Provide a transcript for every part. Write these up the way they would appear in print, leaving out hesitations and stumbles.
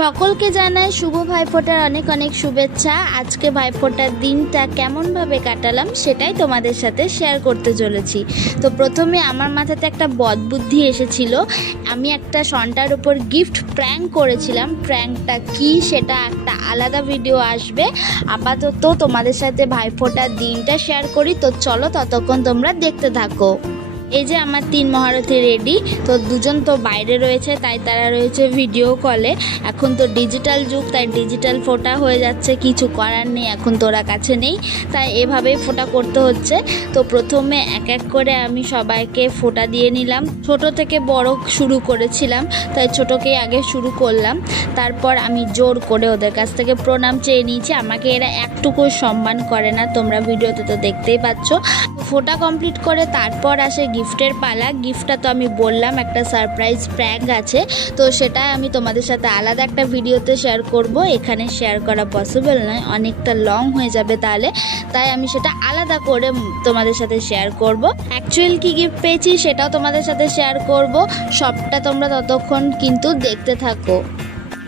সকলকে জানাই শুভ ভাইফোঁটার অনেক অনেক শুভেচ্ছা। আজকে ভাইফোঁটার দিনটা কেমনভাবে কাটালাম সেটাই তোমাদের সাথে শেয়ার করতে চলেছি। তো প্রথমে আমার মাথাতে একটা বদবুদ্ধি এসেছিল, আমি একটা সন্টার উপর গিফট প্র্যাঙ্ক করেছিলাম। প্র্যাঙ্কটা কি সেটা একটা আলাদা ভিডিও আসবে। আপাতত তোমাদের সাথে ভাইফোঁটার দিনটা শেয়ার করি। তো চলো ততক্ষণ তোমরা দেখতে থাকো। এই যে আমার 3 মহারথী রেডি। তো দুজন তো বাইরে রয়েছে, তাই তারা রয়েছে ভিডিও কলে। এখন তো ডিজিটাল যুগ, তাই ডিজিটাল ফোঁটা হয়ে যাচ্ছে, কিছু করার নেই, এখন তো ওরা কাছে নেই, তাই এভাবেই ফোঁটা করতে হচ্ছে। তো প্রথমে এক এক করে আমি সবাইকে ফোঁটা দিয়ে নিলাম। ছোট থেকে বড় শুরু করেছিলাম, তাই ছোটকেই আগে শুরু করলাম। তারপর আমি জোর করে ওদের কাছ থেকে প্রণাম চেয়ে নিয়েছি। আমাকে এরা একটুকু সম্মান করে না, তোমরা ভিডিওতে তো দেখতেই পাচ্ছ। ফোঁটা কমপ্লিট করে তারপর আসে গিফটের পালা। গিফটটা তো আমি বললাম একটা সারপ্রাইজ প্র্যাঙ্ক আছে, তো সেটা আমি তোমাদের সাথে আলাদা একটা ভিডিওতে শেয়ার করব। এখানে শেয়ার করা পসিবল নয়, অনেকটা লং হয়ে যাবে তাহলে, তাই আমি সেটা আলাদা করে তোমাদের সাথে শেয়ার করব। অ্যাকচুয়াল কি গিফট পেয়েছি সেটাও তোমাদের সাথে শেয়ার করব। সবটা তোমরা ততক্ষণ কিন্তু দেখতে থাকো।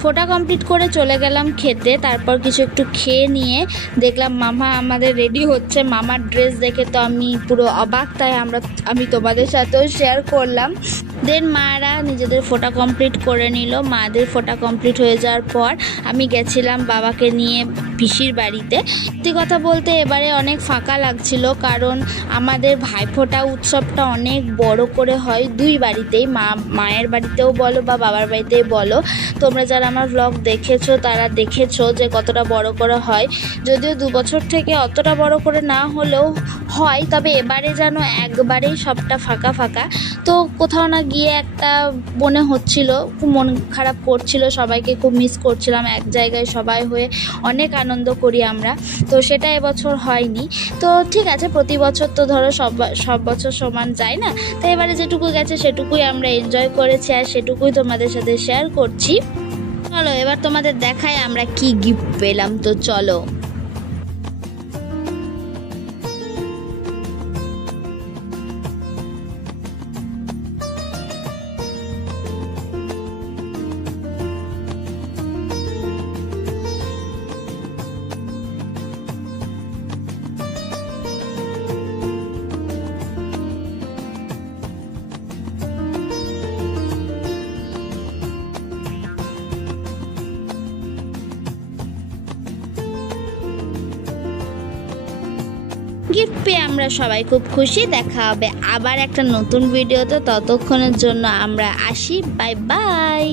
ফোঁটা কমপ্লিট করে চলে গেলাম খেতে। তারপর কিছু একটু খেয়ে নিয়ে দেখলাম মামা আমাদের রেডি হচ্ছে। মামার ড্রেস দেখে তো আমি পুরো অবাক, তাই আমি তোমাদের সাথেও শেয়ার করলাম। দেন মারা নিজেদের ফোঁটা কমপ্লিট করে নিল। মাদের ফোঁটা কমপ্লিট হয়ে যাওয়ার পর আমি গেছিলাম বাবাকে নিয়ে পিসির বাড়িতে। সত্যি কথা বলতে এবারে অনেক ফাঁকা লাগছিল, কারণ আমাদের ভাইফোঁটা উৎসবটা অনেক বড় করে হয় দুই বাড়িতেই, মায়ের বাড়িতেও বলো বা বাবার বাড়িতেই বলো। তোমরা যারা আমার ব্লগ দেখেছো তারা দেখেছো যে কতটা বড় করে হয়। যদিও 2 বছর থেকে অতটা বড় করে না হলেও হয়, তবে এবারে যেন একবারেই সবটা ফাঁকা ফাঁকা। তো কোথাও না গিয়ে একটা মনে হচ্ছিল, খুব মন খারাপ করছিল, সবাইকে খুব মিস করছিলাম। এক জায়গায় সবাই হয়ে অনেক আনন্দ করি আমরা, তো সেটা এবছর হয়নি। তো ঠিক আছে, প্রতি বছর তো ধরো সব বছর সমান যায় না, তো এবারে যেটুকু গেছে সেটুকুই আমরা এনজয় করেছি, আর সেটুকুই তোমাদের সাথে শেয়ার করছি। চলো এবার তোমাদের দেখাই আমরা কি গিফট পেলাম। তো চলো। গিফট পেয়ে আমরা সবাই খুব খুশি। দেখা হবে আবার একটা নতুন ভিডিওতে, ততক্ষণের জন্য আমরা আসি। Bye bye.